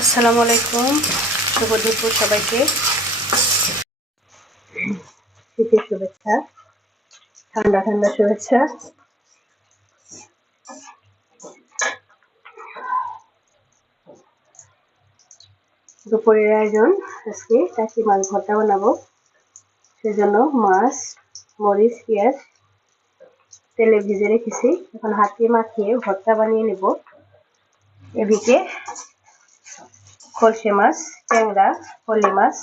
আসসালামু আলাইকুম, শুভ দুপুর সবাইকে। শীতের শুভেচ্ছা, ঠান্ডা ঠান্ডা শুভেচ্ছা। দুপুরের আয়োজন আজকে টাকি মাছ ভর্তা বানাবো। সেজন্য মাছ, মরিচ, পেঁয়াজ তেলে ভিজে রেখেছি। এখন হাতে মাখিয়ে ভর্তা বানিয়ে নেব। এদিকে খলসে মাছ, ট্যাংরা, পলি মাছ,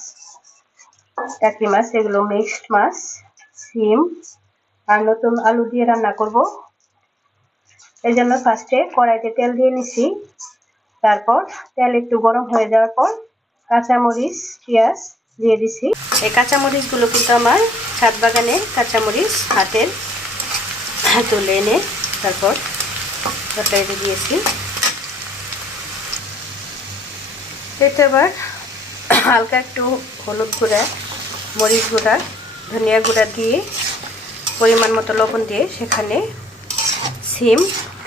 টাকি মাছ, এগুলো মিক্সড মাছ, সিম আর নতুন আলু দিয়ে রান্না করব। এই জন্য ফার্স্টে কড়াইতে তেল দিয়ে নিছি। তারপর তেল একটু গরম হয়ে যাওয়ার পর কাঁচামরিচ, পেঁয়াজ দিয়ে দিছি। এই কাঁচামরিচগুলো কিন্তু আমার ছাদ বাগানের কাঁচামরিচ, হাতের তুলে এনে তারপর তরকারিতে দিয়েছি। এতে আবার হালকা একটু হলুদ গুঁড়া, মরিচ গুঁড়া, ধনিয়া গুঁড়া দিয়ে পরিমাণ মতো লবণ দিয়ে সেখানে সিম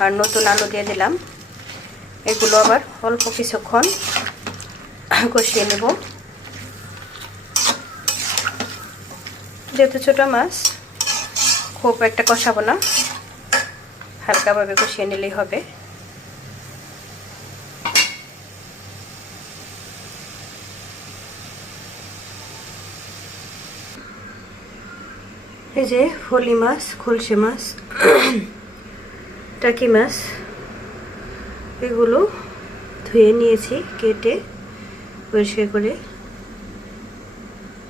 আর নতুন আলু দিয়ে দিলাম। এগুলো আবার অল্প কিছুক্ষণ কষিয়ে নেব। যেহেতু ছোটো মাছ খুব একটা কষাবো না, হালকাভাবে কষিয়ে নিলেই হবে। এই যে ফলি মাছ, খলসে মাছ, টাকি মাছ এগুলো ধুয়ে নিয়েছি কেটে পরিষ্কার করে।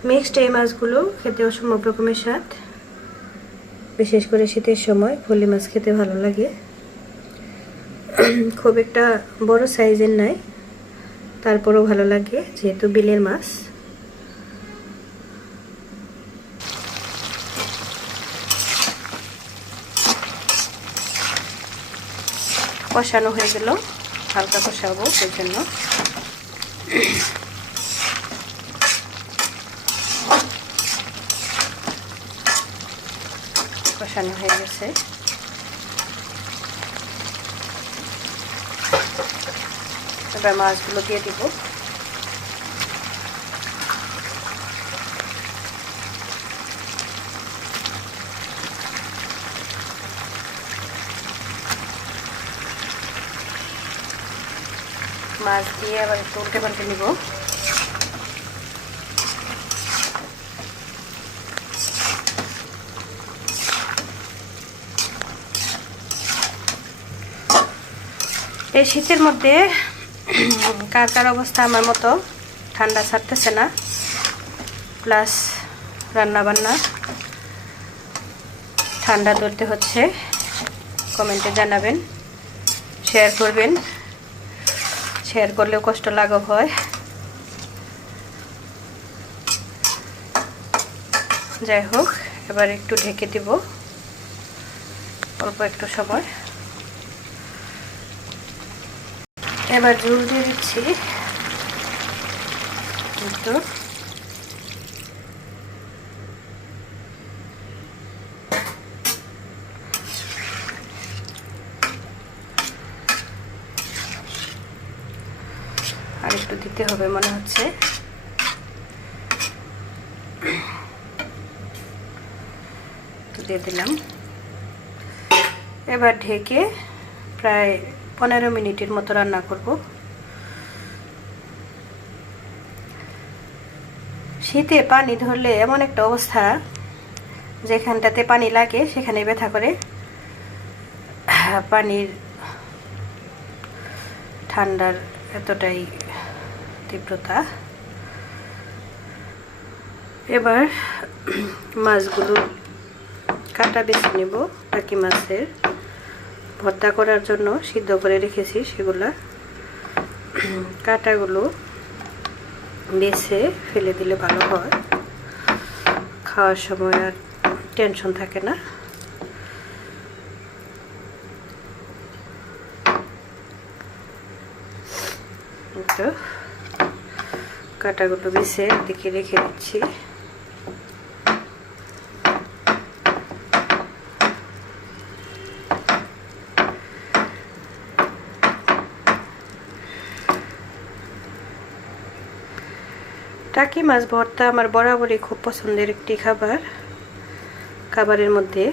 মিক্সড এই মাছগুলো খেতে অসম্ভব রকমের স্বাদ, বিশেষ করে শীতের সময় ফলি মাছ খেতে ভালো লাগে। খুব একটা বড় সাইজের নাই, তারপরও ভালো লাগে যেহেতু বিলের মাছ। কষানো হয়ে গেল, হালকা কষাবো সেই জন্য। কষানো হয়ে গেছে, এবার মাছগুলো দিয়ে দিব। মাছ দিয়ে আবার একটু উল্টে পাল্টে নিব। এই শীতের মধ্যে কার কার অবস্থা আমার মতো, ঠান্ডা ছাড়তেছে না, প্লাস রান্নাবান্না ঠান্ডা ধরতে হচ্ছে। কমেন্টে জানাবেন, শেয়ার করবেন, শেয়ার করলেও কষ্ট লাঘব হয়। যাই হোক, এবার একটু ঢেকে দিব অল্প একটু সময়। এবার ঝোল দিয়ে দিচ্ছি একটু। আর একটু দিতে হবে মনে হচ্ছে। দিয়ে দিলাম। এবার ঢেকে প্রায় 15 মিনিটের মতো রান্না করব। শীতে পানি ধরলে এমন একটা অবস্থা, যেখানটাতে পানি লাগে সেখানে ব্যথা করে। পানির ঠান্ডার এতটাই তীব্রতা। এবার মাছগুলো কাটা বেছে নেব। টাকি মাছের ভর্তা করার জন্য সিদ্ধ করে রেখেছি, সেগুলা কাটাগুলো বেছে ফেলে দিলে ভালো হয়, খাওয়ার সময় আর টেনশন থাকে না। তো কাটাগুলো বেছে দিকে রেখে দিচ্ছি। টাকি মাছ ভর্তা আমার বরাবরই খুব পছন্দের একটি খাবারের মধ্যে।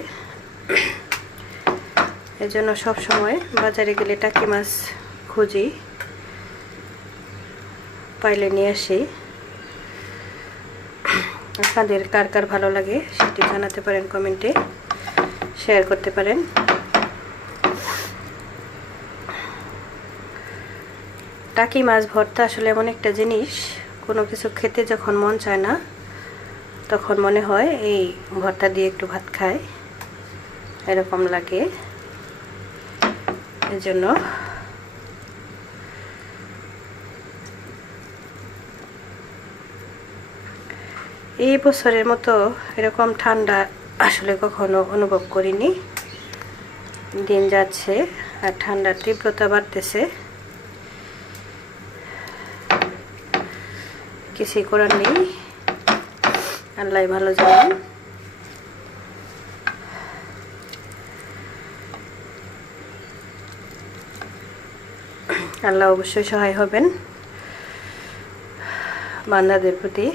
এজন্য সব সময় বাজারে গেলে টাকি মাছ খুঁজি, পাইলে নিয়ে আসি। আপনাদের কার কার ভালো লাগে সেটি জানাতে পারেন, কমেন্টে শেয়ার করতে পারেন। টাকি মাছ ভর্তা আসলে এমন একটা জিনিস, কোনো কিছু খেতে যখন মন চায় না তখন মনে হয় এই ভর্তা দিয়ে একটু ভাত খাই, এরকম লাগে। এজন্য এই বছরের মতো এরকম ঠান্ডা আসলে কখনো অনুভব করিনি। দিন যাচ্ছে আর ঠান্ডার তীব্রতা বাড়তেছে, কিছুই করার নেই, আল্লাহ ভালো জানেন। আল্লাহ অবশ্যই সহায় হবেন বান্দাদের প্রতি।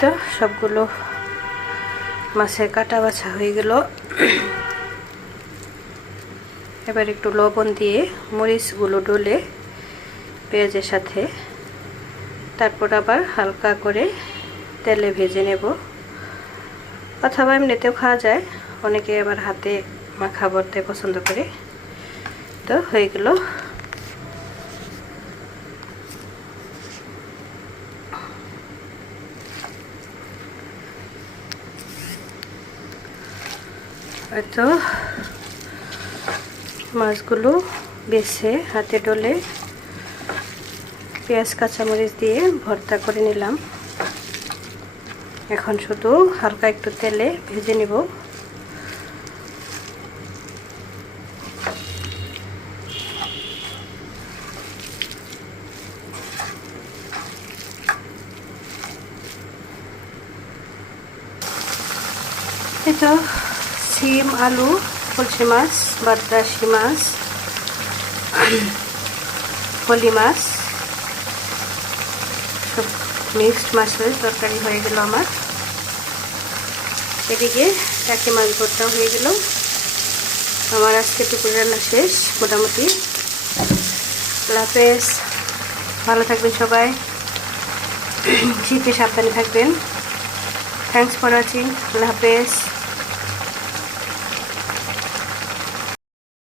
তো সবগুলো মাছের কাটা বাছা হয়ে গেল। এবার একটু লবণ দিয়ে মরিচগুলো ডলে পেঁয়াজের সাথে, তারপর আবার হালকা করে তেলে ভেজে নেব, অথবা এমনিতেও খাওয়া যায়, অনেকে আবার হাতে মাখা ভর্তা পছন্দ করে। তো হয়ে গেল। তো মাছগুলো বেছে হাতে ডলে পেঁয়াজ কাঁচামরিচ দিয়ে ভর্তা করে নিলাম। এখন শুধু হালকা একটু তেলে ভেজে নেব। এই তো সিম, আলু, কলসি মাছ, বাদরাশি মাছ, ফলি মাছ, সব মিক্সড মাছের তরকারি হয়ে গেল আমার। এদিকে টাকি মাছ ভর্তা হয়ে গেল আমার। আজকে দুপুর রান্না শেষ মোটামুটি। আল্লাহ হাফেজ, ভালো থাকবেন সবাই, শীতে সাবধানে থাকবেন। Thanks for watching. আল্লাহ হাফেজ।